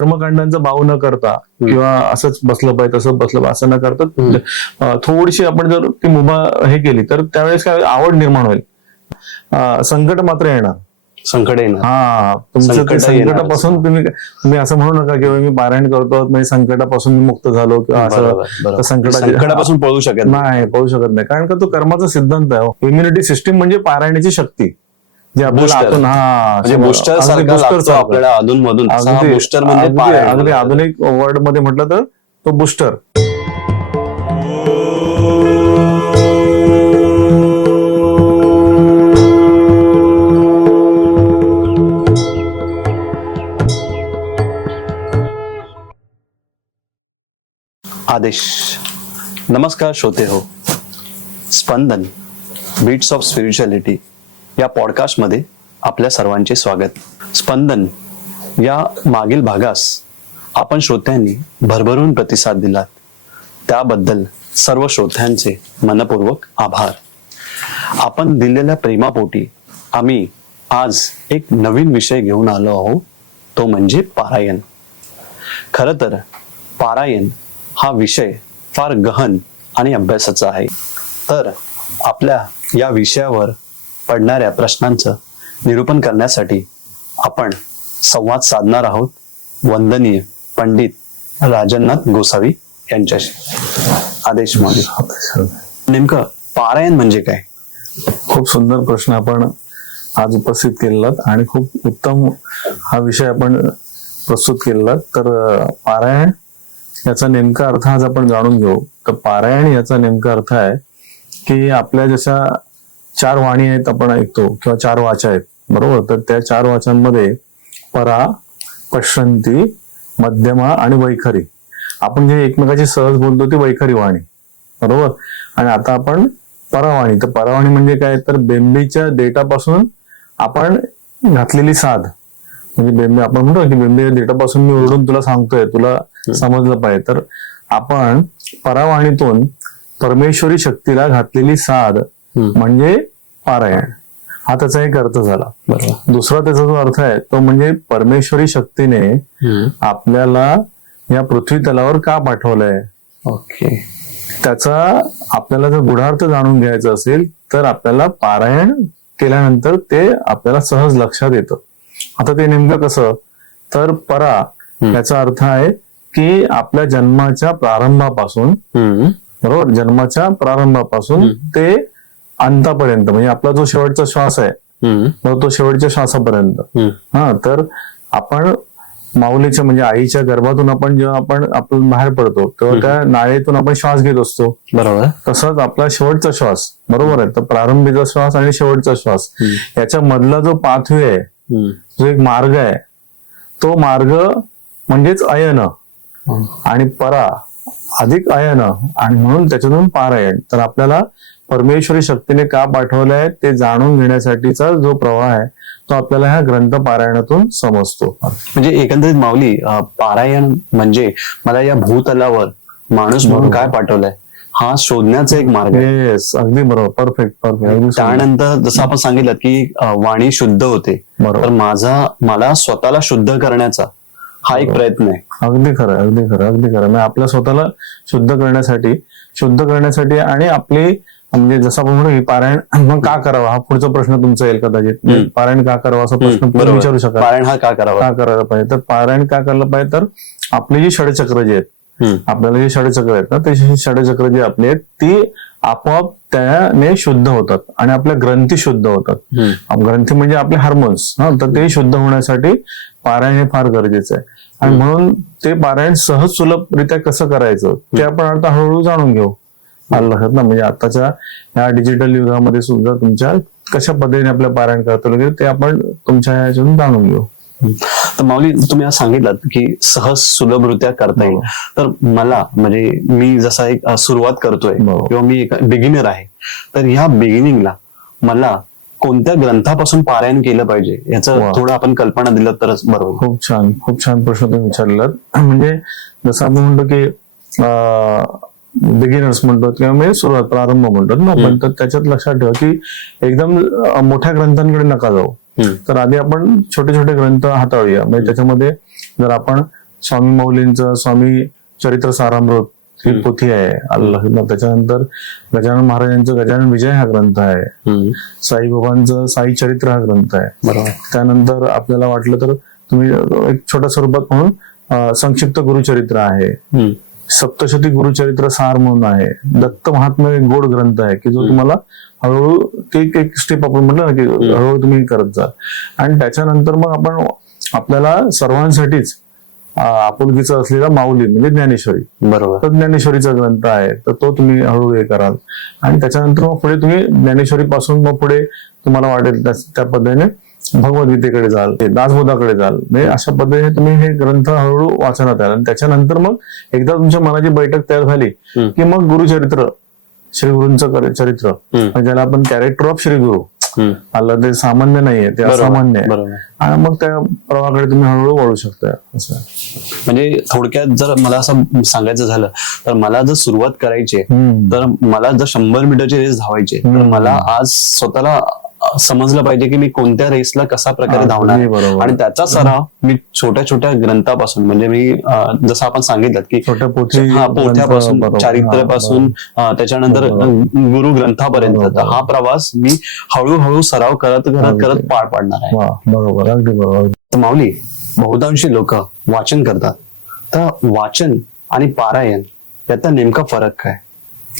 कर्मकांडांचा भाव न करता किंवा असंच बसलं पाहिजे तसं बसलं पाहिजे असं न करता थोडीशी आपण जर ती मुभा हे केली तर त्यावेळेस काय आवड निर्माण होईल. संकट मात्र येणार. संकट येणार. हा, तुमचं ते संकटापासून तुम्ही असं म्हणू नका किंवा मी पारायण करतो म्हणजे संकटापासून मी मुक्त झालो किंवा असं संकटापासून पळू शकत नाही, पळू शकत नाही. कारण का तो कर्माचा सिद्धांत आहे. इम्युनिटी सिस्टीम म्हणजे पारायणाची शक्ती जे आपल्याला आतून अगदी आधुनिक वर्ड मध्ये म्हटलं तर तो बूस्टर. आदेश. नमस्कार श्रोते हो. स्पंदन बीट्स ऑफ स्पिरिच्युअलिटी या पॉडकास्टमध्ये आपल्या सर्वांचे स्वागत. स्पंदन या मागील भागास आपण श्रोत्यांनी भरभरून प्रतिसाद दिलात त्याबद्दल सर्व श्रोत्यांचे मनपूर्वक आभार. आपण दिलेल्या प्रेमापोटी आम्ही आज एक नवीन विषय घेऊन आलो आहोत, तो म्हणजे पारायण. खरं तर पारायण हा विषय फार गहन आणि अभ्यासाचा आहे. तर आपल्या या विषयावर पडणाऱ्या प्रश्नांचं निरूपण करण्यासाठी आपण संवाद साधणार आहोत वंदनीय पंडित राजननाथ गोसावी यांच्याशी. आदेश महोदय, नेमकं पारायण म्हणजे काय? खूप सुंदर प्रश्न आपण आज उपस्थित केलेला आणि खूप उत्तम हा विषय आपण प्रस्तुत केलेला. तर पारायण याचा नेमका अर्थ आज आपण जाणून घेऊ. तर पारायण याचा नेमका अर्थ आहे की आपल्या जशा 4 वाणी आहेत आपण ऐकतो किंवा 4 वाचा आहेत, बरोबर. तर त्या 4 वाचांमध्ये परा, पश्चंती, मध्यमा आणि वैखरी. आपण जे एकमेकाची सहज बोलतो ती वैखरी वाणी, बरोबर. आणि आता आपण परावाणी. तर परावाणी म्हणजे काय, तर बेंबीच्या देठापासून आपण घातलेली साध. म्हणजे बेंबी आपण म्हणतो की बेंबीच्या देठापासून मी ओरडून तुला सांगतोय, तुला समजलं पाहिजे. तर आपण परावाणीतून परमेश्वरी शक्तीला घातलेली साध म्हणजे पारायण, हा त्याचा एक अर्थ झाला. बरोबर. दुसरा त्याचा जो अर्थ आहे तो म्हणजे परमेश्वरी शक्तीने आपल्याला या पृथ्वी तलावर का पाठवलंय. ओके. त्याचा आपल्याला जर गुढार्थ जाणून घ्यायचा असेल तर आपल्याला पारायण केल्यानंतर ते आपल्याला सहज लक्षात येतं. आता ते नेमकं कसं, तर परा याचा अर्थ आहे की आपल्या जन्माच्या प्रारंभापासून, बरोबर, जन्माच्या प्रारंभापासून ते अंतापर्यंत, म्हणजे आपला जो शेवटचा श्वास आहे तो शेवटच्या श्वासापर्यंत. तर आपण माऊलीच्या म्हणजे आईच्या गर्भातून आपण जेव्हा आपण बाहेर पडतो तेव्हा त्या नाळेतून आपण श्वास घेत असतो, बरोबर. तसंच आपला शेवटचा श्वास, बरोबर आहे. तर प्रारंभीचा श्वास आणि शेवटचा श्वास याच्या मधला जो पाथवे आहे, जो एक मार्ग आहे, तो मार्ग म्हणजेच अयन आणि परा अधिक अयन, आणि म्हणून त्याच्यातून पारायण. तर आपल्याला परमेश्वरी शक्तीने का पाठवलंय ते जाणून घेण्यासाठीचा जो प्रवाह आहे तो आपल्याला ह्या ग्रंथ पारायणातून समजतो. म्हणजे एकंदरीत माऊली, पारायण म्हणजे मला या भूतलावर माणूस म्हणून काय पाठवलंय हा शोधण्याचा एक मार्ग आहे. अगदी बरोबर. परफेक्ट. त्यानंतर जसं आपण सांगितलं की वाणी शुद्ध होते, तर मला स्वतःला शुद्ध करण्याचा हा एक प्रयत्न आहे. अगदी खरं, अगदी खरं, अगदी खरं. म्हणजे आपल्या स्वतःला शुद्ध करण्यासाठी आणि आपली म्हणजे जसं आपण म्हणतो पारायण मग का करावं हा पुढचा प्रश्न तुमचा येईल कदाचित. पारायण का करावं असा प्रश्न विचारू शकाल. पारायण हा का करायला पाहिजे. तर पारायण का करायला पाहिजे, तर आपली जी षडचक्र जी आहेत, आपल्याला जे षडचक्र आहेत ना, ते षडचक्र जी आपली आहेत ती आपोआप त्याने शुद्ध होतात आणि आपल्या ग्रंथी शुद्ध होतात. ग्रंथी म्हणजे आपले हार्मोन्स, तर ते शुद्ध होण्यासाठी पारायण हे फार गरजेचं आहे. आणि म्हणून ते पारायण सहज सुलभरित्या कसं करायचं ते आपण आता हळूहळू जाणून घेऊ. आलं लक्षात ना. म्हणजे आताच्या या डिजिटल युगामध्ये सुद्धा तुमच्या कशा पद्धतीने आपल्या पारायण करता वगैरे ते आपण तुमच्या ह्याच्यातून जाणून घेऊ. तर माऊली, तुम्ही आज सांगितलं की सहज सुलभरित्या करता येईल. तर मला म्हणजे मी जसा एक सुरुवात करतोय किंवा मी एक बिगिनर आहे, तर ह्या बिगिनिंगला मला कोणत्या ग्रंथापासून पारायण केलं पाहिजे याचं थोडं आपण कल्पना दिलं तरच बरोबर. खूप छान, खूप छान प्रश्न तुम्ही विचारला. म्हणजे जसं आपण म्हणतो की बिगिनर्स म्हणतो किंवा म्हणजे सुरुवात प्रारंभ म्हणतात ना आपण, तर त्याच्यात लक्षात ठेवा की एकदम मोठ्या ग्रंथांकडे नका जाऊ. तर आधी आपण छोटे छोटे ग्रंथ हाताळूया. म्हणजे त्याच्यामध्ये जर आपण स्वामी माऊलींचं स्वामी चरित्र सारामृत ही पोथी आहे अल्लाह. मग त्याच्यानंतर गजानन महाराजांचं गजानन विजय हा ग्रंथ आहे. साईबाबांचं साई चरित्र हा ग्रंथ आहे. बरोबर. त्यानंतर आपल्याला वाटलं तर तुम्ही एक छोट्या स्वरूपात म्हणून संक्षिप्त गुरुचरित्र आहे. सप्तशती गुरुचरित्र सार म्हणून आहे. दत्त महात्म्य एक गोड ग्रंथ आहे की जो तुम्हाला हळूहळू ते एक स्टेप आपण म्हटलं ना की हळूहळू तुम्ही करत जा. आणि त्याच्यानंतर मग आपण आपल्याला सर्वांसाठीच आपुलकीचा असलेला माऊली म्हणजे ज्ञानेश्वरी. बरोबर. तर ज्ञानेश्वरीचा ग्रंथ आहे तर तो तुम्ही हळूहळू हे कराल. आणि त्याच्यानंतर मग पुढे तुम्ही ज्ञानेश्वरी पासून मग पुढे तुम्हाला वाटेल त्या पद्धतीने भगवद्गीतेकडे जाल, दासबोधाकडे जाल. म्हणजे अशा पद्धतीने तुम्ही हे ग्रंथ हळूहळू वाचनात याल. आणि त्याच्यानंतर मग एकदा तुमच्या मनाची बैठक तयार झाली की मग गुरुचरित्र श्री गुरूंचं चरित्र म्हणजे ज्याला आपण कॅरेक्टर ऑफ श्री गुरु आला, ते सामान्य नाहीये, ते असामान्य आहे. आणि मग त्या प्रवाहाकडे तुम्ही हळूहळू वळू शकता. असं म्हणजे थोडक्यात जर मला असं सांगायचं झालं तर मला जर सुरुवात करायची तर मला जर 100 मीटरची रेस धावायची तर मला आज स्वतःला समजलं पाहिजे की मी कोणत्या रेसला कसा प्रकारे धावणार आहे. आणि त्याचा सराव मी छोट्या छोट्या ग्रंथापासून म्हणजे मी जसं आपण सांगितलं की छोट्या पोथ्यापासून चारित्र्यापासून त्याच्यानंतर गुरु ग्रंथापर्यंत हा प्रवास मी हळूहळू सराव करत करत करत पार पाडणार आहे. बरोबर, अगदी बरोबर. तर माऊली, बहुतांशी लोक वाचन करतात, तर वाचन आणि पारायण याचा नेमका फरक काय?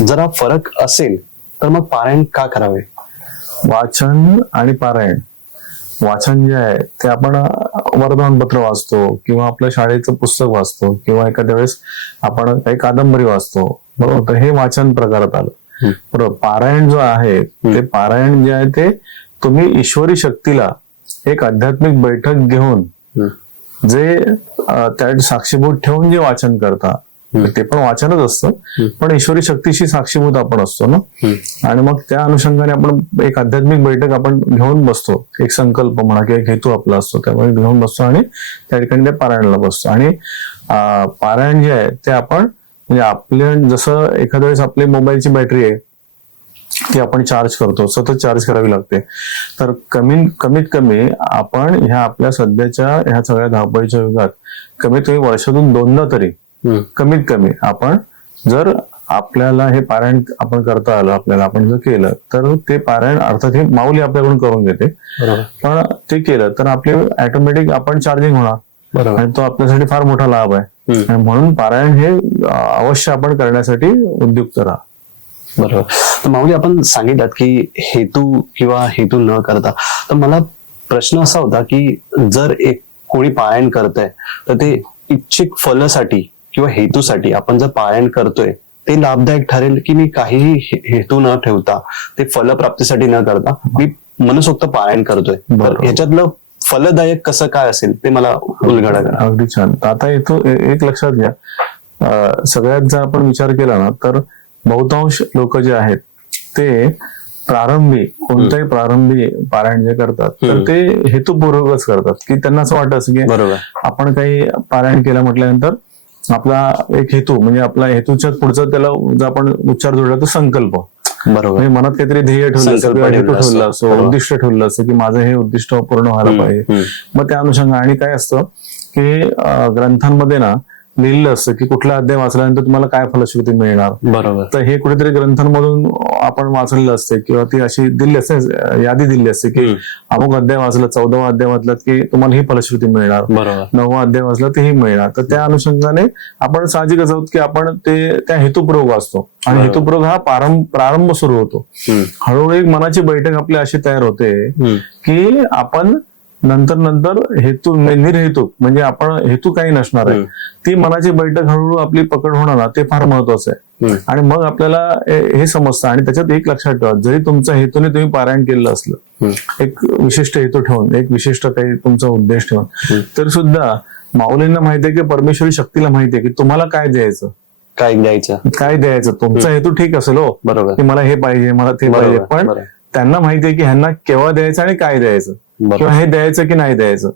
जर हा फरक असेल तर मग पारायण का करावे? वाचन आणि पारायण, वाचन जे आहे ते आपण वर्तमानपत्र वाचतो किंवा आपल्या शाळेचं पुस्तक वाचतो किंवा एखाद्या वेळेस आपण काही कादंबरी वाचतो, बरोबर. तर हे वाचन प्रकारात आलं. बरोबर. पारायण जो आहे ते पारायण जे आहे ते तुम्ही ईश्वरी शक्तीला एक आध्यात्मिक बैठक घेऊन जे त्या साक्षीभूत ठेवून जे वाचन करता ते पण वाचनच असतं, पण ईश्वरी शक्तीशी साक्षीभूत आपण असतो ना. आणि मग त्या अनुषंगाने आपण एक आध्यात्मिक बैठक आपण घेऊन बसतो, एक संकल्प म्हणा किंवा एक हेतू आपला असतो त्यामुळे घेऊन बसतो आणि त्या ठिकाणी त्या पारायणाला बसतो. आणि पारायण जे आहे ते आपण म्हणजे आपल्या जसं एखाद्या वेळेस आपली मोबाईलची बॅटरी आहे ती आपण चार्ज करतो, सतत चार्ज करावी लागते. तर कमीत कमी आपण ह्या आपल्या सध्याच्या ह्या सगळ्या धावपळीच्या युगात कमीत कमी वर्षातून 2दा तरी कमीत कमी आपण जर आपल्याला हे पारायण आपण करता आलं, आपल्याला आपण जर केलं तर ते पारायण अर्थात हे माऊली आपल्याकडून करून घेते, पण ते केलं तर आपले ऑटोमॅटिक आपण चार्जिंग होणार आणि तो आपल्यासाठी फार मोठा लाभ आहे. आणि म्हणून पारायण हे अवश्य आपण करण्यासाठी उद्युक्त राहा. बरोबर. तर माऊली, आपण सांगितलं की हेतू किंवा हेतू न करता, तर मला प्रश्न असा होता की जर एक कोणी पारायण करतंय तर ते इच्छिक फलासाठी किंवा हेतूसाठी आपण जर पारायण करतोय ते लाभदायक ठरेल की मी काहीही हेतू न ठेवता ते फलप्राप्तीसाठी न करता मी मनसोक्त पारायण करतोय, तर ह्याच्यातलं फलदायक कसं काय असेल ते मला उलगडा करा. अगदी छान. आता इथं एक लक्षात घ्या, सगळ्यात जर आपण विचार केला ना तर बहुतांश लोक जे आहेत ते प्रारंभी कोणत्याही प्रारंभी पारायण जे करतात तर ते हेतुपूर्वकच करतात की त्यांना असं वाटत असं की आपण काही पारायण केलं म्हटल्यानंतर आपला एक हेतू म्हणजे आपला हेतूच्या पुढचा त्याला जर आपण उच्चार जोडला तर संकल्प, बरोबर. म्हणजे मनात काहीतरी ध्येय ठेवलं असं किंवा हेतू ठेवलं असं, उद्दिष्ट ठेवलं असं की माझं हे उद्दिष्ट पूर्ण व्हायला पाहिजे. मग त्या अनुषंगाने आणि काय असतं की ग्रंथांमध्ये ना लिहिलं असतं की कुठला अध्याय वाचल्यानंतर तुम्हाला काय फलश्रुती मिळणार, बरोबर. तर हे कुठेतरी ग्रंथांमधून आपण वाचलेलं असते किंवा ती अशी दिली असते, यादी दिली असते की अमुक अध्याय वाचला, 14वा अध्याय वाचला की तुम्हाला ही फलश्रुती मिळणार, 9वा अध्याय वाचला तेही मिळणार. तर त्या अनुषंगाने आपण साहजिकच आहोत की आपण ते त्या हेतुपूर्वक वाचतो आणि हेतुपूर्वक हा प्रारंभ सुरू होतो. हळूहळू एक मनाची बैठक आपली अशी तयार होते की आपण नंतर हेतू निर्हेतुक म्हणजे आपण हेतू काही नसणार आहे ती मनाची बैठक हळूहळू आपली पकड होणार ना, ते फार महत्वाचं आहे. आणि मग आपल्याला हे समजतं. आणि त्याच्यात एक लक्षात ठेवा, जरी तुमच्या हेतूने तुम्ही पारायण केलेलं असलं एक विशिष्ट हेतू ठेवून, एक विशिष्ट काही तुमचा उद्देश ठेवून, तरी सुद्धा माऊलींना माहिती आहे की परमेश्वरी शक्तीला माहिती आहे की तुम्हाला काय द्यायचं, काय द्यायचं. तुमचा हेतू ठीक असेल हो, बरोबर, की मला हे पाहिजे, मला ते पाहिजे, पण त्यांना माहिती आहे की ह्यांना केव्हा द्यायचं आणि काय द्यायचं किंवा हे द्यायचं की नाही द्यायचं.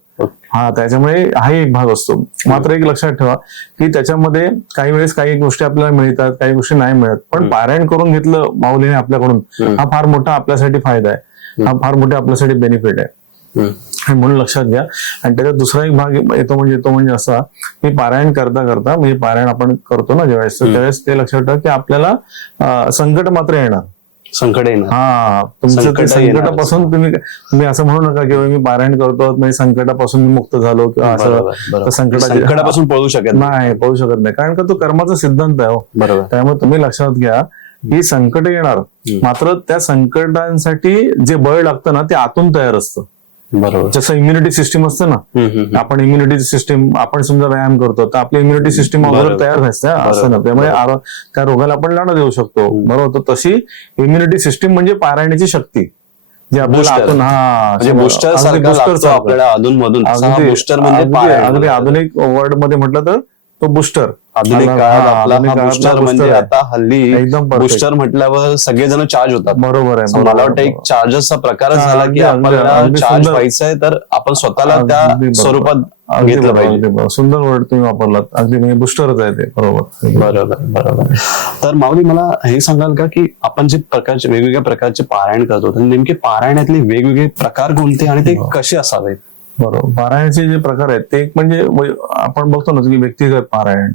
हा, त्याच्यामुळे हाही एक भाग असतो. मात्र एक लक्षात ठेवा की त्याच्यामध्ये काही वेळेस काही गोष्टी आपल्याला मिळतात, काही गोष्टी नाही मिळत, पण पारायण करून घेतलं माऊलीने आपल्याकडून, हा फार मोठा आपल्यासाठी फायदा आहे, हा फार मोठा आपल्यासाठी बेनिफिट आहे. हे म्हणून लक्षात घ्या. आणि त्याचा दुसरा एक भाग येतो म्हणजे तो म्हणजे असा की पारायण करता करता म्हणजे पारायण आपण करतो ना ज्यावेळेस, तर त्यावेळेस ते लक्षात ठेवा की आपल्याला संकट मात्र येणार. संकट येणार. हा, तुमचं ते संकटापासून तुम्ही असं म्हणू नका की मी पारायण करतो म्हणजे संकटापासून मी मुक्त झालो किंवा असं. संकटापासून पळू शकत नाही, पळू शकत नाही, कारण का तो कर्माचा सिद्धांत आहे. बरोबर. त्यामुळे तुम्ही लक्षात घ्या ही संकट येणार, मात्र त्या संकटांसाठी जे बळ लागतं ना ते आतून तयार असतं. बरोबर. जसं इम्युनिटी सिस्टीम असतं ना, आपण इम्युनिटी सिस्टीम आपण समजा व्यायाम करतो तर आपली इम्युनिटी सिस्टीम अगोदर तयार नसते असं ना, त्यामुळे त्या रोगाला आपण लढा देऊ शकतो. बरोबर. तर तशी इम्युनिटी सिस्टीम म्हणजे पारायणाची शक्ती जे आपल्याला आतून बुस्टर आपल्याला अधून-मधून अगदी आधुनिक वर्ड मध्ये म्हटलं तर तो बुस्टर. आधुनिक काळात आपला बुस्टर म्हणजे आता हल्ली एकदम बुस्टर म्हटल्यावर सगळेजण चार्ज होतात. बरोबर आहे. मला वाटतं एक चार्जचा प्रकारच झाला की आपल्याला चार्ज व्हायचंय तर आपण स्वतःला त्या स्वरूपात घेतलं पाहिजे. सुंदर वर्ड तुम्ही वापरलात. अगदी म्हणजे बुस्टरच आहे ते. बरोबर. तर माऊली मला हे सांगाल का की आपण जे प्रकारचे वेगवेगळ्या प्रकारचे पारायण करतो तर नेमके पारायणातले वेगवेगळे प्रकार कोणते आणि ते कसे असावेत? बरोबर. पारायणाचे जे प्रकार आहेत ते एक म्हणजे आपण बघतो ना की व्यक्तिगत पारायण,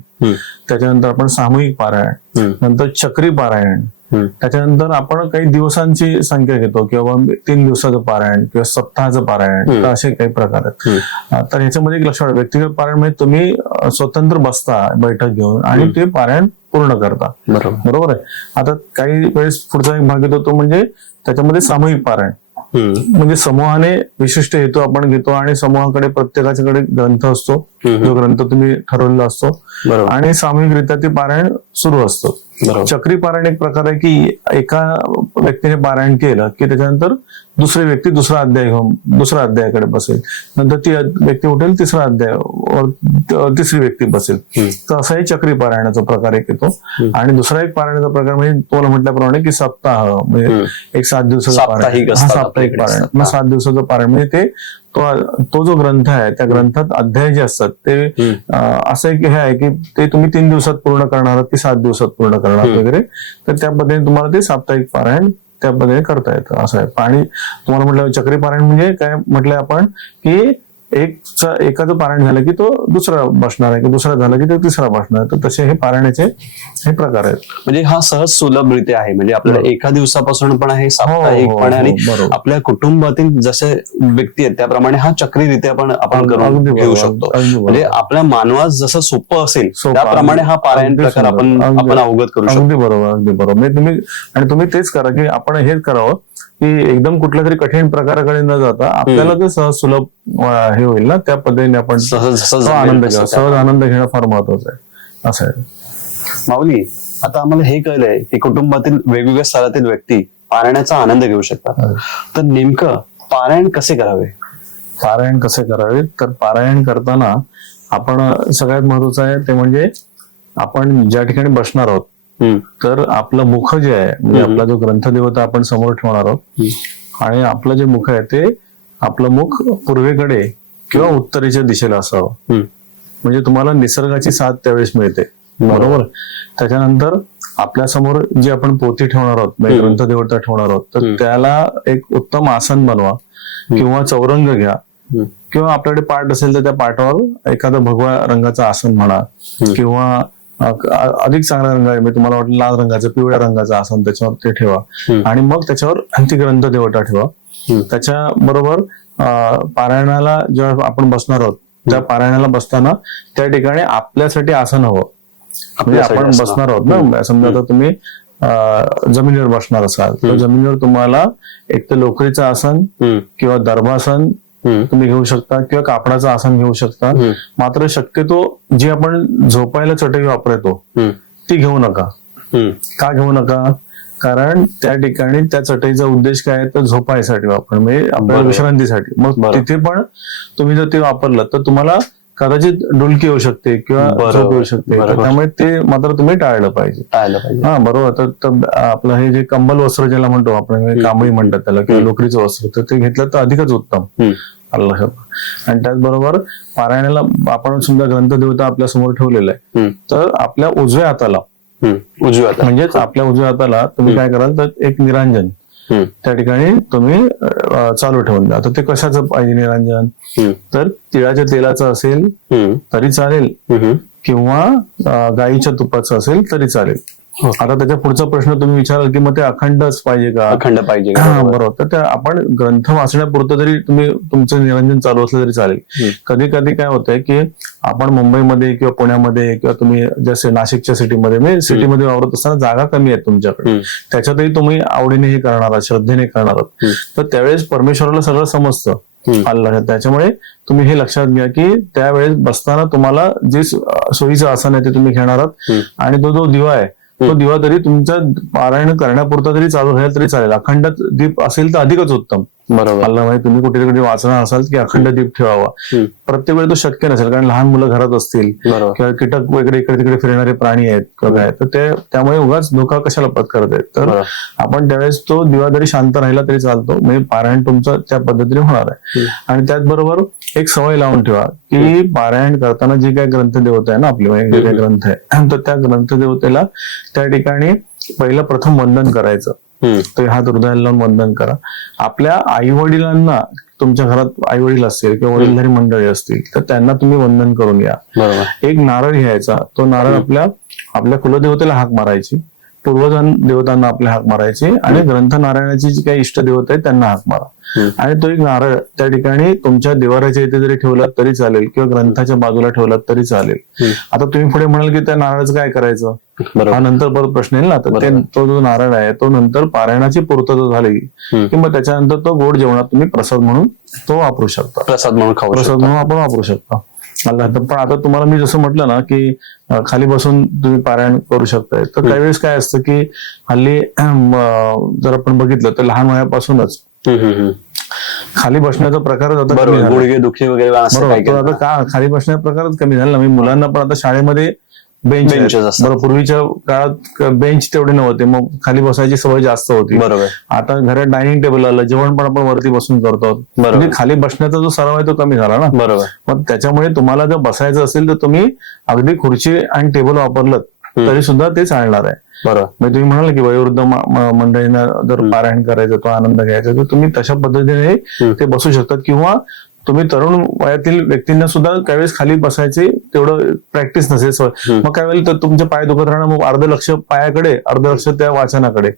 त्याच्यानंतर आपण सामूहिक पारायण, नंतर चक्री पारायण, त्याच्यानंतर आपण काही दिवसांची संख्या घेतो किंवा 3 दिवसाचं पारायण किंवा सप्ताहाचं पारायण, तर असे काही प्रकार आहेत. तर ह्याच्यामध्ये एक लक्षात, व्यक्तिगत पारायण म्हणजे तुम्ही स्वतंत्र बसता बैठक घेऊन आणि ते पारायण पूर्ण करता. बरोबर आहे. आता काही वेळेस पुढचा एक भाग येतो तो म्हणजे त्याच्यामध्ये सामूहिक पारायण, म्हणजे समूहाने विशिष्ट हेतू आपण घेतो आणि समूहाकडे प्रत्येकाच्याकडे ग्रंथ असतो, जो ग्रंथ तुम्ही ठरवलेला असतो आणि सामूहिकरित्या ते पारायण सुरू असतं. चक्री पारायण एक प्रकार आहे की एका व्यक्तीने पारायण केलं की त्याच्यानंतर दुसरी व्यक्ती दुसरा अध्याय घेऊन दुसऱ्या अध्यायाकडे बसेल, नंतर ती व्यक्ती उठेल तिसरा अध्याय, तिसरी व्यक्ती बसेल. तर असा हे चक्री पारायणाचा प्रकार एक येतो. आणि दुसरा एक पारायणाचा प्रकार म्हणजे तुम्हाला म्हटल्याप्रमाणे की सप्ताह, म्हणजे एक 7 दिवसाचं पारायण, साप्ताहिक पारायण. मग 7 दिवसाचं पारायण म्हणजे ते तो जो ग्रंथ आहे त्या ग्रंथात अध्याय जे असतात ते असं एक हे आहे की ते तुम्ही 3 दिवसात पूर्ण करणार आहात की 7 दिवसात पूर्ण करणार वगैरे, तर त्या पद्धतीने तुम्हाला ते साप्ताहिक पारायण त्या पद्धतीने करता येतं असं आहे. आणि तुम्हाला म्हटलं चक्री पारायण म्हणजे काय म्हटलंय आपण की एकाचं पारायण झालं की तो दुसरा बसणार आहे, की दुसरा झाला की तो तिसरा बसणार आहे. तर तसे हे पारायणाचे हे प्रकार आहेत. म्हणजे हा सहज सुलभरित्या आहे, म्हणजे आपल्याला एका दिवसापासून पण आहे, साप्ताहिक पण आहे, आणि आपल्या कुटुंबातील जसे व्यक्ती आहेत त्याप्रमाणे हा चक्रीरित्या पण आपण करून घेऊ शकतो. म्हणजे आपल्या मानवास जसं सोपं असेल त्याप्रमाणे हा पारायण प्रकार आपण अवगत करू शकतो. अगदी बरोबर. तुम्ही तेच करा की आपण हेच करावं की एकदम कुठल्या तरी कठीण प्रकाराकडे न जाता आपल्याला ते सहज सुलभ हे होईल ना, त्या पद्धतीने आपण सहज आनंद घेणं फार महत्वाचं आहे असं आहे. माऊली, आता आम्हाला हे कळलंय की कुटुंबातील वेगवेगळ्या स्तरातील व्यक्ती पारायणाचा आनंद घेऊ शकतात, तर नेमकं पारायण कसे करावे? पारायण कसे करावे तर पारायण करताना आपण सगळ्यात महत्वाचं आहे ते म्हणजे आपण ज्या ठिकाणी बसणार आहोत तर आपलं मुख जे आहे म्हणजे आपला जो ग्रंथदेवता आपण समोर ठेवणार आहोत आणि आपलं जे मुख आहे ते आपलं मुख पूर्वेकडे किंवा उत्तरेच्या दिशेला असावं, म्हणजे तुम्हाला निसर्गाची साथ त्यावेळेस मिळते. बरोबर. त्याच्यानंतर आपल्या समोर जी आपण पोथी ठेवणार आहोत म्हणजे ग्रंथदेवता ठेवणार आहोत तर त्याला एक उत्तम आसन बनवा किंवा चौरंग घ्या, किंवा आपल्याकडे पाट असेल तर त्या पाटावर एखादं भगवा रंगाचं आसन म्हणा किंवा अधिक चांगला रंग आहे म्हणजे तुम्हाला वाटलं लाल रंगाचं, पिवळ्या रंगाचं आसन त्याच्यावर ते ठेवा आणि मग त्याच्यावर ती ग्रंथदेवता ठेवा. त्याच्या बरोबर पारायणाला जेव्हा आपण बसणार आहोत त्या पारायणाला बसताना त्या ठिकाणी आपल्यासाठी आसन हवं. म्हणजे आपण बसणार आहोत ना, समजा आता तुम्ही जमिनीवर बसणार असाल तर जमिनीवर तुम्हाला एक तर लोकरीचं आसन किंवा दर्भासन तुम्ही घेऊ शकता किंवा कापडाचं आसन घेऊ शकता. मात्र शक्यतो जी आपण झोपायला चटई वापरतो ती घेऊ नका. का घेऊ नका? कारण त्या ठिकाणी त्या चटईचा उद्देश काय आहे तर झोपायसाठी वापर, म्हणजे आपल्याला विश्रांतीसाठी. मग तिथे पण तुम्ही जर ते वापरलं तर तुम्हाला कदाचित डुलकी येऊ शकते किंवा झोप येऊ शकते, त्यामुळे ते मात्र तुम्ही टाळलं पाहिजे. हा बरोबर. तर आपलं हे जे कंबल वस्त्र ज्याला म्हणतो आपण, कांबळी म्हणतात त्याला, किंवा लोकरीचं वस्त्र, तर ते घेतलं तर अधिकच उत्तम. आणि त्याचबरोबर पारायणाला आपण सुद्धा ग्रंथदेवता आपल्या समोर ठेवलेला आहे तर आपल्या उजव्या हाताला म्हणजेच आपल्या उजव्या हाताला तुम्ही काय कराल तर एक निरांजन त्या ठिकाणी तुम्ही चालू ठेवून द्या. आता ते कशाचं पाहिजे निरंजन, तर तिळाच्या तेलाचं असेल तरी चालेल किंवा गाईच्या तुपाचं असेल तरी चालेल. आता त्याच्या पुढचा प्रश्न तुम्ही विचाराल की मग ते अखंडच पाहिजे का? अखंड पाहिजे बरोबर. तर त्या आपण ग्रंथ वाचण्यापुरतं जरी तुम्ही तुमचं निरंजन चालू असलं तरी चालेल. कधी कधी काय होतंय की आपण मुंबईमध्ये किंवा पुण्यामध्ये किंवा तुम्ही जसे नाशिकच्या सिटीमध्ये म्हणजे सिटीमध्ये वावरत असताना जागा कमी आहेत तुमच्याकडे, त्याच्यातही तुम्ही आवडीने हे करणार आहात, श्रद्धेने करणार आहात, तर त्यावेळेस परमेश्वराला सगळं समजतं आलं. त्याच्यामुळे तुम्ही हे लक्षात घ्या की त्यावेळेस बसताना तुम्हाला जे सोयीचं आसन आहे ते तुम्ही घेणार आहात आणि तो जो दिवा आहे तो दिवा तरी तुमच्या पारायण करण्यापुरता तरी चालू राहील तरी चालेल. अखंड दीप असेल तर अधिकच उत्तम. बरोबर. मला माहिती तुम्ही कुठे वाचणार असाल की अखंड दीप ठेवावा. प्रत्येक वेळी तो शक्य नसेल कारण लहान मुलं घरात असतील किंवा कीटक वगैरे इकडे तिकडे फिरणारे प्राणी आहेत किंवा काय, तर त्यामुळे उगाच धोका कशाला पत्करत आहेत. तर आपण त्यावेळेस तो दिवा जरी शांत राहिला तरी चालतो, म्हणजे पारायण तुमचं त्या पद्धतीने होणार आहे. आणि त्याचबरोबर एक सवय लावून ठेवा की पारायण करताना जी काही ग्रंथदेवता आहे ना आपली, म्हणजे जे काही ग्रंथ आहे तर त्या ग्रंथदेवतेला त्या ठिकाणी पहिलं प्रथम वंदन करायचं. तर हात हृदयाला लावून वंदन करा. आपल्या आई वडिलांना, तुमच्या घरात आई वडील असतील किंवा वडीलधारी मंडळी असतील तर त्यांना तुम्ही वंदन करून या. एक नारळ घ्यायचा, तो नारळ आपल्या कुलदेवतेला हाक मारायची, पूर्वजन देवतांना आपल्या हाक मारायची आणि ग्रंथ नारायणाची जी काही इष्ट देवता आहे त्यांना हाक मारा. आणि तो एक नारळ त्या ठिकाणी तुमच्या देवाऱ्याच्या इथे जरी ठेवलात तरी चालेल किंवा ग्रंथाच्या बाजूला ठेवलात तरी चालेल. आता तुम्ही पुढे म्हणाल की त्या नारळाचं काय करायचं, हा नंतर परत प्रश्न येईल ना. तर तो जो नारळ आहे तो नंतर पारायणाची पूर्तता झाली की मग त्याच्यानंतर तो गोड जेवणात तुम्ही प्रसाद म्हणून तो वापरू शकता, प्रसाद म्हणून आपण वापरू शकता. पण आता तुम्हाला मी जसं म्हटलं ना की खाली बसून तुम्ही पारायण करू शकताय, तर काही वेळेस काय असतं की हल्ली जर आपण बघितलं तर लहान वयापासूनच खाली बसण्याचा प्रकार गुडघे दुखी वगैरे आता का खाली बसण्याचा प्रकारच कमी झाला ना. मी मुलांना पण आता शाळेमध्ये बेंच बरोबर, पूर्वीच्या काळात बेंच तेवढे नव्हते, मग खाली बसायची सवय जास्त होती. बरोबर. आता घरात डायनिंग टेबल आलं, जेवण पण आपण वरती बसून करतो, म्हणजे खाली बसण्याचा जो सराव आहे तो कमी झाला ना. बरोबर. मग त्याच्यामुळे तुम्हाला जर बसायचं असेल तर तुम्ही अगदी खुर्ची आणि टेबल वापरलं तरी सुद्धा ते चालणार आहे. बरोबर. म्हणजे तुम्ही म्हणाल की वयोवृद्ध मंडळींना जर पारायण करायचं, तो आनंद घ्यायचा, तर तुम्ही तशा पद्धतीने ते बसू शकतात. किंवा तुम्ही तरुण वयातील व्यक्तींना सुद्धा काही वेळेस खाली बसायचे तेवढं प्रॅक्टिस नसेल, मग काही वेळेला तर तुमचे पाय दुखत राहणार, मग अर्ध लक्ष पायाकडे अर्ध लक्ष त्या वाचनाकडे,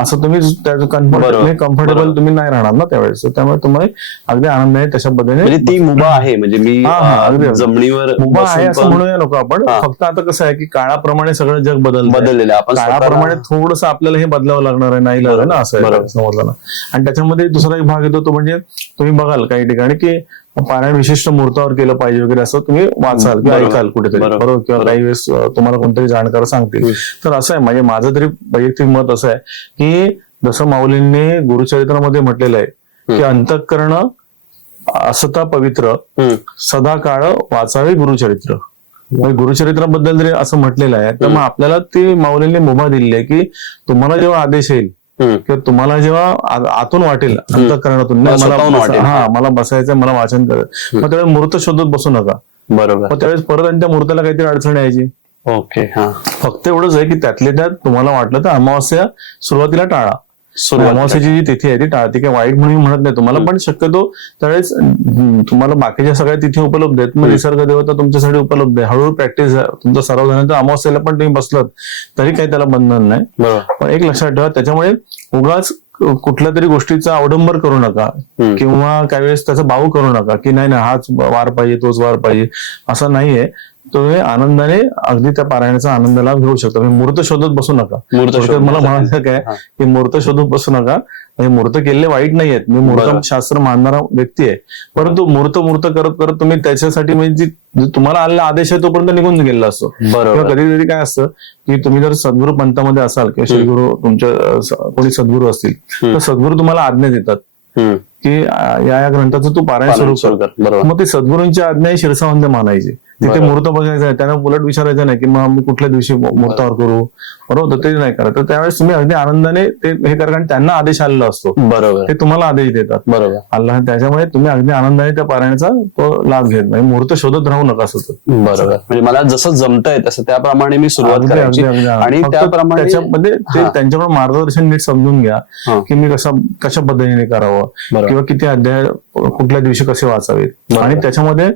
असं तुम्ही कम्फर्टेबल तुम्ही नाही राहणार ना त्यावेळेस. त्यामुळे तुम्हाला अगदी आनंद आहे तशा पद्धतीने. ती मुभा आहे, म्हणजे मी जमिनीवर मुभा आहे असं म्हणूया नको आपण. फक्त आता कसं आहे की काळाप्रमाणे सगळं जग बदललेलं आहे. काळाप्रमाणे थोडंसं आपल्याला हे बदलावं लागणार आहे, नाही लागलं ना, असं आहे समजलं ना. आणि त्याच्यामध्ये दुसरा एक भाग येतो तो म्हणजे तुम्ही बघाल काही ठिकाणी की पारायण विशिष्ट मुहूर्तावर केलं पाहिजे वगैरे असं तुम्ही वाचाल किंवा ऐकाल कुठेतरी, बरोबर, किंवा काही वेळेस तुम्हाला कोणतरी जाणकार सांगतील. तर असं आहे, म्हणजे माझं तरी वैयक्तिक मत असं आहे की जसं माऊलींनी गुरुचरित्रामध्ये म्हटलेलं आहे की अंतःकरण असता पवित्र सदा काळ वाचावे गुरुचरित्र. गुरुचरित्राबद्दल जरी असं म्हटलेलं आहे तर मग आपल्याला ती माऊलींनी मुभा दिली आहे की तुम्हाला जेव्हा आदेश येईल किंवा तुम्हाला जेव्हा आतून वाटेल अंतःकरणातून मला बसायचं, मला वाचन करायचं, मग त्यावेळेस मूर्त शोधत बसू नका. बरोबर. मग त्यावेळेस परत आणि त्या मूर्ताला काहीतरी अडचण यायची. ओके. फक्त एवढंच आहे की त्यातल्या त्यात तुम्हाला वाटलं तर अमावस्या सुरुवातीला टाळा. अमावस्याची जी तिथी आहे ती टाळते, काही वाईट म्हणून म्हणत नाही तुम्हाला, पण शक्यतो त्यावेळेस तुम्हाला बाकीच्या सगळ्या तिथी उपलब्ध आहेत, मग निसर्ग देवता तुमच्यासाठी उपलब्ध आहे. हळूहळू प्रॅक्टिस तुमचा सराव झाल्यानंतर अमावस्याला पण तुम्ही बसलात तरी काही त्याला बंधन नाही. पण एक लक्षात ठेवा, त्याच्यामुळे उगाच कुठल्या तरी गोष्टीचा अवडंबर करू नका किंवा काही वेळेस त्याचा बाऊ करू नका की नाही हाच वार पाहिजे तोच वार पाहिजे, असं नाहीये. तुम्ही आनंदाने अगदी त्या पारायणाचा आनंद लाभ घेऊ शकता. मूर्त शोधत बसू नका. मला म्हणायचं काय की मूर्त शोधत बसू नका. म्हणजे मूर्त केलेले वाईट नाही आहेत, मी मूर्त शास्त्र मानणारा व्यक्ती आहे, परंतु मूर्त करत करत तुम्ही त्याच्यासाठी म्हणजे तुम्हाला आलेला आदेश आहे तोपर्यंत निघून गेलेला असतो. किंवा कधी कधी काय असतं की तुम्ही जर सद्गुरू पंथामध्ये असाल किंवा श्रीगुरू तुमच्या कोणी सद्गुरू असतील तर सद्गुरू तुम्हाला आज्ञा देतात की या ग्रंथाचं तू पारायण सुरू कर. मग ते सद्गुरूंची आज्ञा शिरसावंत मानायची. तिथे मुहूर्त बघायचा आहे, त्यांना उलट विचारायचं नाही की मग मी कुठल्या दिवशी मुहूर्तावर करू, बरोबर, तर ते नाही करत. तर त्यावेळेस तुम्ही अगदी आनंदाने ते हे करा, कारण त्यांना आदेश आलेला असतो, बरोबर ते तुम्हाला आदेश देतात. बरोबर अल्लाह, त्याच्यामुळे तुम्ही अगदी आनंदाने त्या पारायणाचा तो लाभ घेत नाही, मुहूर्त शोधत राहू नका सतत. बरोबर. म्हणजे मला जसं जमतंय तसं त्याप्रमाणे मी सुरुवात अगदी, करायची अगदी, अगदी. आणि फक्त त्याप्रमाणे त्याच्यामध्ये ते त्यांच्याकडून मार्गदर्शन नीट समजून घ्या की मी कशा पद्धतीने करावं, बरोबर. किंवा किती अध्याय कुठल्या दिवशी कसे वाचावेत. बरोबर. आणि त्याच्यामध्ये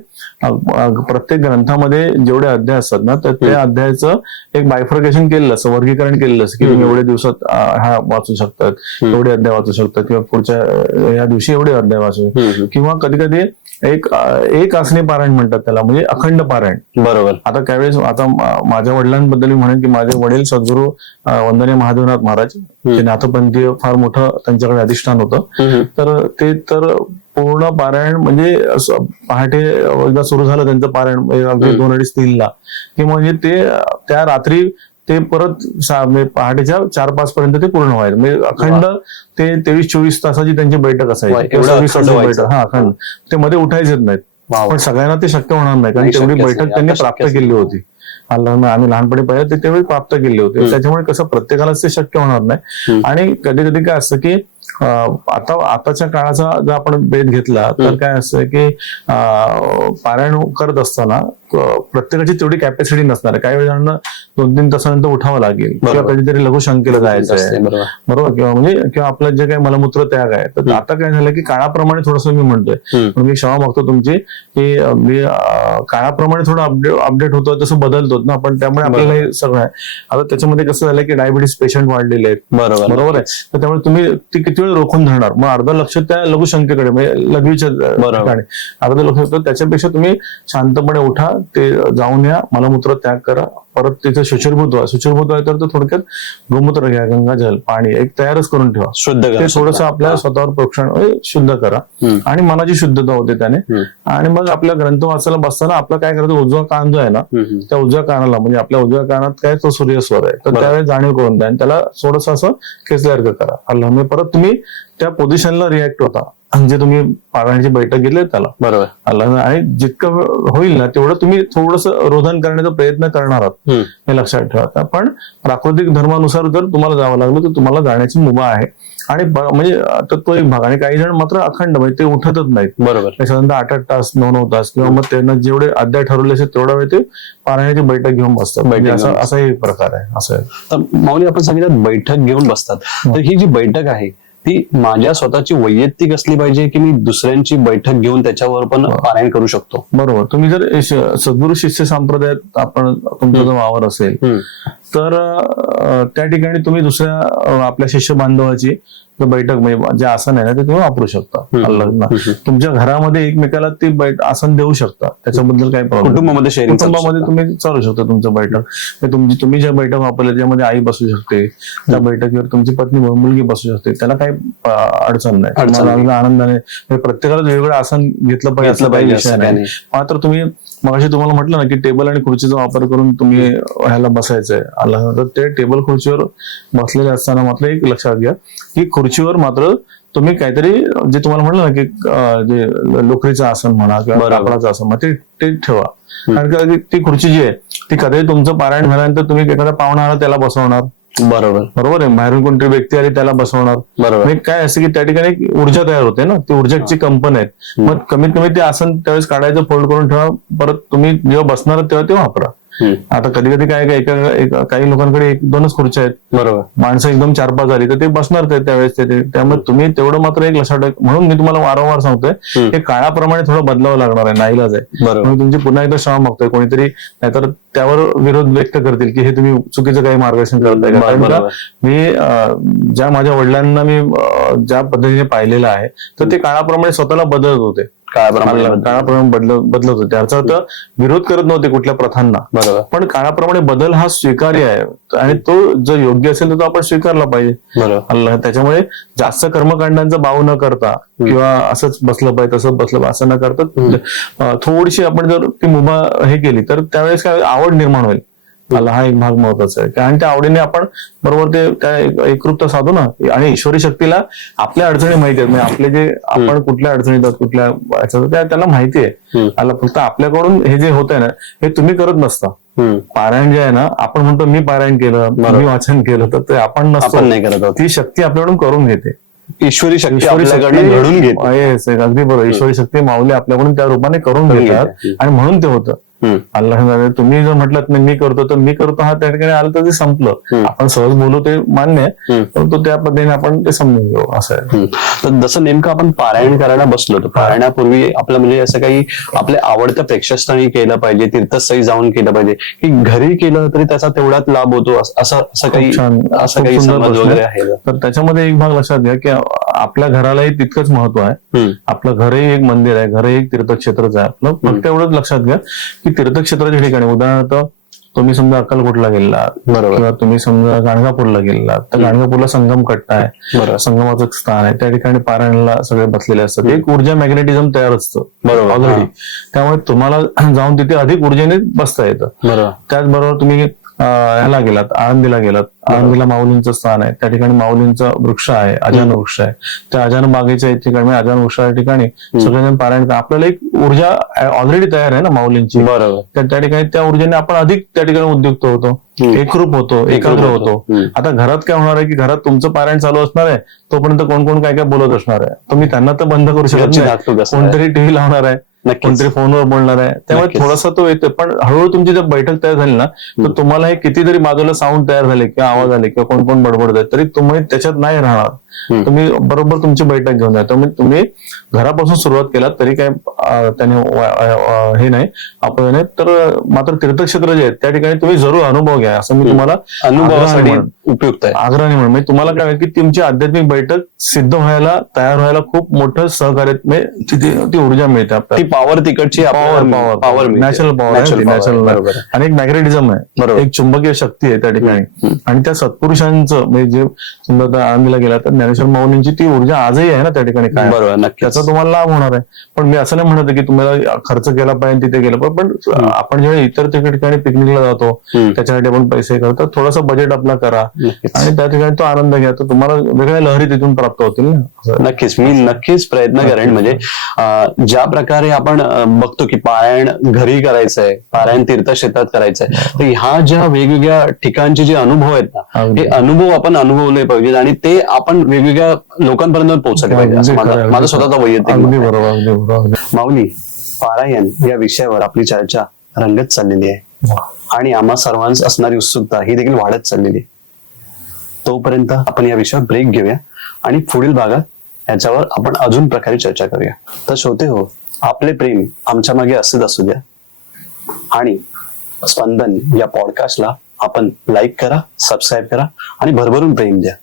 प्रत्येक ग्रंथामध्ये जेवढे अध्याय असतात ना, तर त्या अध्यायाचं एक बायफर्केशन केलेलं असं, वर्गीकरण केलेलं असं की तुम्ही एवढ्या दिवसात हा वाचू शकतात, एवढे अध्याय वाचू शकतात, किंवा पुढच्या या दिवशी एवढे अध्याय वाचू, किंवा कधी कधी एक आसनी पारायण म्हणतात त्याला, म्हणजे अखंड पारायण. बरोबर. आता त्यावेळेस आता माझ्या वडिलांबद्दल मी म्हणेन की माझे वडील सद्गुरू वंदनीय महादेवनाथ महाराज, ते नाथपंथीय फार मोठं त्यांच्याकडे अधिष्ठान होतं. तर ते तर पूर्ण पारायण म्हणजे पहाटे एकदा सुरू झालं त्यांचं पारायण, अगदी 2-2:30 ला, की म्हणजे ते त्या रात्री ते परत पहाटेच्या 4-5 पर्यंत ते पूर्ण व्हायचं. म्हणजे अखंड ते 23-24 तासाची त्यांची बैठक असायची, 26 तासाची बैठक. हा, अखंड. ते मध्ये उठायचेच नाहीत. पण सगळ्यांना ते शक्य होणार नाही, कारण तेवढी बैठक त्यांनी प्राप्त केली होती. आम्ही लहानपणी पाहिजे ते तेवढी प्राप्त केली होती. त्याच्यामुळे कसं प्रत्येकालाच ते शक्य होणार नाही. आणि कधी कधी काय असतं की आताच्या काळाचा जर आपण भेद घेतला तर काय असतं की पारायण करत असताना प्रत्येकाची तेवढी कॅपॅसिटी नसणार आहे. काही वेळांना 2-3 तासानंतर उठावं लागेल, किंवा कधीतरी लघुशंकेला जायचं आहे, बरोबर, किंवा आपलं जे काही मलमूत्र त्याग आहे. तर आता काय झालं की काळाप्रमाणे थोडंसं मी म्हणतोय, मी क्षमा मागतो तुमची, की मी काळाप्रमाणे थोडं अपडेट होतो, तसं बदलतो ना आपण, त्यामुळे आपल्याला हे सगळं आहे. आता त्याच्यामध्ये कसं झालं की डायबिटीस पेशंट वाढलेले आहेत, बरोबर आहे. तर त्यामुळे तुम्ही ती किती वेळ रोखून धरणार, मग अर्ध लक्ष त्या लघुशंकेकडे, म्हणजे लघवीच्या ठिकाणी अर्ध लक्ष होतं. त्याच्यापेक्षा तुम्ही शांतपणे उठा, ते जाऊन या, मलमूत्र त्याग करा, परत तिथे शुचिर्भूत व्हा तर थोडक्यात गोमूत्र घ्या, गंगाजल, पाणी एक तयारच करून ठेवा, शुद्ध ते थोडंसं आपल्या स्वतःवर प्रोक्षण शुद्ध करा, आणि मनाची शुद्धता होते त्याने. आणि मग आपल्या ग्रंथ वाचायला बसताना आपलं काय करायचं, उजवा कान जो आहे ना, त्या उजव्या कानाला, म्हणजे आपल्या उजव्या कानात काय तो सूर्यस्वर आहे, तर त्यावेळेस जाणीव करून द्या, आणि त्याला थोडंसं असं खेचल्यासारखं करा. अल्लाह, मी परत तुम्ही त्या पोझिशनला रिॲक्ट होता, म्हणजे तुम्ही पारायणाची बैठक घेतली त्याला, बरोबर, अल्लाह. आणि जितकं होईल ना तेवढं तुम्ही थोडंसं रोधन करण्याचा प्रयत्न करणार आहात, हे लक्षात ठेवा. पण प्राकृतिक धर्मानुसार जर तुम्हाला जावं लागलं तर तुम्हाला जाण्याची मुभा आहे. आणि म्हणजे तो एक भाग. आणि काही जण मात्र अखंड, म्हणजे ते उठतच नाहीत, बरोबर, साधारणतः 8-8 तास 9-9 तास, किंवा मग त्यांना जेवढे अध्याय ठरवले असेल तेवढा वेळ ते पारायणाची बैठक घेऊन बसतात. असा एक प्रकार आहे. असं आहे. तर माऊली, आपण सांगितलं बैठक घेऊन बसतात, तर ही जी बैठक आहे ती माझ्या स्वतःची वैयक्तिक असली पाहिजे, की मी दुसऱ्यांची बैठक घेऊन त्याच्यावर पण पारायण करू शकतो? बरोबर. तुम्ही जर सद्गुरू शिष्य संप्रदायात आपण तुमचा जो वावर असेल तर त्या ठिकाणी तुम्ही दुसऱ्या आपल्या शिष्य बांधवाची बैठक, म्हणजे जे आसन आहे ना, ते तुम्ही वापरू शकता. तुमच्या घरामध्ये एकमेकाला ती आसन देऊ शकता, त्याच्याबद्दल काही प्रॉब्लेम. कुटुंबामध्ये तुम्ही चालू शकता तुमचं बैठक. तुम्ही ज्या बैठक वापरल्या त्यामध्ये आई बसू शकते, त्या बैठकीवर तुमची पत्नी मुलगी बसू शकते, त्याला काही अडचण नाही. आनंदाने प्रत्येकाला वेगवेगळं आसन घेतलं पाहिजे. मात्र तुम्ही मगाशी तुम्हाला म्हटलं ना की टेबल आणि खुर्चीचा वापर करून तुम्ही ह्याला बसायचंय, तर ते टेबल खुर्चीवर बसलेले असताना मात्र एक लक्षात घ्या की खुर्चीवर मात्र तुम्ही काहीतरी, जे तुम्हाला म्हटलं ना की जे लोकरीचं आसन म्हणा किंवा लाकडाचं आसन म्हणा, ते ठेवा. कारण ती खुर्ची जी आहे ती कधी तुमचं पारायण झाल्यानंतर तुम्ही एखादा पाहुणा आला त्याला बसवणार, बरोबर आहे, बाहेरून कोणतरी व्यक्ती आली त्याला बसवणार, बरोबर. काय असं की त्या ठिकाणी एक ऊर्जा तयार होते ना, ती ऊर्जाची कंपन आहेत. मग कमीत कमी ते आसन त्यावेळेस काढायचं, फोल्ड करून ठेवा, परत तुम्ही जेव्हा बसणार तेव्हा ते वापरा. आता कधी कधी काय काही लोकांकडे 1-2च खुर्च्या आहेत, बरोबर, माणसं एकदम 4-5 आली तर ते बसणार त्यावेळेस त्यामुळे तुम्ही तेवढं मात्र एक लक्षात ठेवा. म्हणून मी तुम्हाला वारंवार सांगतोय हे काळाप्रमाणे थोडं बदलावं लागणार आहे, नाईलाज आहे. मी तुमची पुन्हा एकदा क्षमा मागतोय. कोणीतरी नाहीतर त्यावर विरोध व्यक्त करतील की हे तुम्ही चुकीचं काही मार्गदर्शन करताय का. मी ज्या माझ्या वडिलांना मी ज्या पद्धतीने पाहिलेलं आहे तर ते काळाप्रमाणे स्वतःला बदलत होते, काळाप्रमाणे बदलत होते. त्याचा अर्थ विरोध करत नव्हते कुठल्या प्रथांना, बरोबर, पण काळाप्रमाणे बदल हा स्वीकार्य आहे आणि तो जो योग्य असेल तर तो आपण स्वीकारला पाहिजे, बरोबर. त्याच्यामुळे जास्त कर्मकांडांचा बाव न करता किंवा असंच बसलं पाहिजे तसं बसलं पाहिजे असं न करता थोडीशी आपण जर ती मुभा हे केली तर त्यावेळेस काय आवड निर्माण होईल मला हा एक भाग महत्वाचा आहे. आणि त्या आवडीने आपण बरोबर ते त्या एकरूपता साधू ना. आणि ईश्वरी शक्तीला आपल्या अडचणी माहिती आहेत, म्हणजे आपले जे आपण कुठल्या अडचणीत आहोत, कुठल्या याच्यात, त्यांना माहिती आहे. आला फक्त आपल्याकडून हे जे होत आहे ना, हे तुम्ही करत नसता. पारायण जे आहे ना, आपण म्हणतो मी पारायण केलं, मी वाचन केलं, तर ते आपण नसतो. आपण नाही करत आहोत. ती शक्ती आपल्याकडून करून घेते. ईश्वरी शक्ती ईश्वरी आपल्याकडनं घडून घेते. येस, अगदी बरोबर. ईश्वरी शक्ती माऊली आपल्याकडून त्या रूपाने करून घेतात आणि म्हणून ते होतं. अल्लाह तुम्ही जर म्हटलं नाही मी करतो तर मी करतो, हा त्या ठिकाणी आलं तर ते संपलं. आपण सहज बोलू ते मान्य आहे, परंतु त्या पद्धतीने आपण ते समजून घेऊ असं आहे. तर जसं नेमकं आपण पारायण करायला बसलो तर पारायणापूर्वी आपलं म्हणजे असं काही आपल्या आवडत्या प्रेक्षकस्थळी केलं पाहिजे, तीर्थस्थळी जाऊन केलं पाहिजे, की घरी केलं तरी त्याचा तेवढाच लाभ होतो, असं काही समज वगैरे आहे? तर त्याच्यामध्ये एक भाग लक्षात घ्या की आपल्या घरालाही तितकंच महत्व आहे. आपलं घरही एक मंदिर आहे, घरही एक तीर्थक्षेत्रच आहे आपलं. फक्त एवढंच लक्षात घ्या की तीर्थक्षेत्राच्या ठिकाणी उदाहरणार्थ तुम्ही समजा अक्कलकोटला गेलात, किंवा तुम्ही समजा गाणगापूरला गेलात, तर गाणगापूरला संगम कट्टा आहे, संगमाचं स्थान आहे, त्या ठिकाणी पारायणाला सगळे बसलेले असतात. एक ऊर्जा मॅग्नेटिझम तयार असतं ऑलरेडी. त्यामुळे तुम्हाला जाऊन तिथे अधिक ऊर्जेने बसता येतं. त्याचबरोबर तुम्ही ह्याला गेलात, आळंदीला गेलात, आळंदीला माऊलींचं स्थान आहे, त्या ठिकाणी माऊलींचा वृक्ष आहे, अजान वृक्ष आहे. त्या अजान बागेच्या ठिकाणी, अजान वृक्षाच्या ठिकाणी सगळेजण पारायण. आपल्याला एक ऊर्जा ऑलरेडी तयार आहे ना माऊलींची. त्या ठिकाणी त्या ऊर्जेने आपण अधिक त्या ठिकाणी उद्युक्त होतो, एकरूप होतो, एकाग्र होतो. आता घरात काय होणार आहे की घरात तुमचं पारायण चालू असणार आहे, तोपर्यंत कोण कोण काय काय बोलत असणार आहे. तुम्ही त्यांना तर बंद करू शकत नाही. कोणतरी टीव्ही लावणार आहे, कोणतरी फोनवर बोलणार आहे, त्यामुळे थोडासा तो येतो. पण हळूहळू तुमची जर बैठक तयार झाली ना, तर तुम्हाला हे कितीतरी बाजूला साऊंड तयार झाले किंवा आवाज आले किंवा कोण कोण बडबडत तरी तुम्ही त्याच्यात नाही राहणार. तुम्ही बरोबर तुमची बैठक घेऊन जा. तुम्ही घरापासून सुरुवात केलात तरी काय त्याने हे नाही आपण. तर मात्र तीर्थक्षेत्र जे आहेत त्या ठिकाणी तुम्ही जरूर अनुभव घ्या, असं मी तुम्हाला अनुभवासाठी उपयुक्त आहे, आग्रहाने म्हणून. म्हणजे तुम्हाला काय की तुमची आध्यात्मिक बैठक सिद्ध व्हायला, तयार व्हायला खूप मोठं सहकार्य, ती ऊर्जा मिळते आपल्याला. पॉवर तिकडची पॉवर नॅचरल पॉवर, नॅचरल. आणि एक मॅग्नेटिझम आहे, एक चुंबकीय शक्ती आहे त्या ठिकाणी. आणि त्या सत्पुरुषांचं म्हणजे जे समजा आळंदीला गेला तर ज्ञानेश्वर माऊलींची ती ऊर्जा आजही आहे ना त्या ठिकाणी. काय त्याचा तुम्हाला लाभ होणार आहे. पण मी असं नाही म्हणत की तुम्हाला खर्च केला पाहिजे तिथे गेलं पण आपण जेव्हा इतर ठिकाणी पिकनिकला जातो त्याच्यासाठी आपण पैसे करतो, थोडासा बजेट आपला करा आणि त्या ठिकाणी तो आनंद घ्या, तर तुम्हाला वेगळ्या लहरी तिथून प्राप्त होतील ना. नक्कीच, मी नक्कीच प्रयत्न करेन. म्हणजे ज्या प्रकारे आपण बघतो की पारायण घरी करायचंय, पारायण तीर्थक्षेत्रात करायचंय, तर ह्या ज्या वेगवेगळ्या ठिकाणचे जे अनुभव आहेत ना, हे अनुभव आपण अनुभवले पाहिजेत आणि ते आपण वेगवेगळ्या लोकांपर्यंत पोहोचले पाहिजे, असं माझं स्वतःचा वैयक्तिक मत आहे. माऊली, पारायण या विषयावर आपली चर्चा रंगत चाललेली आहे आणि आम्हा सर्वांच असणारी उत्सुकता ही देखील वाढत चाललेली आहे. तोपर्यंत आपण या विषयावर ब्रेक घेऊया आणि पुढील भागात याच्यावर आपण अजून प्रकारे चर्चा करूया. तर श्रोते हो, आपले प्रेम आमच्या मागे असेच असू द्या आणि स्पंदन या पॉडकास्टला आपण लाईक करा, सबस्क्राईब करा आणि भरभरून प्रेम द्या.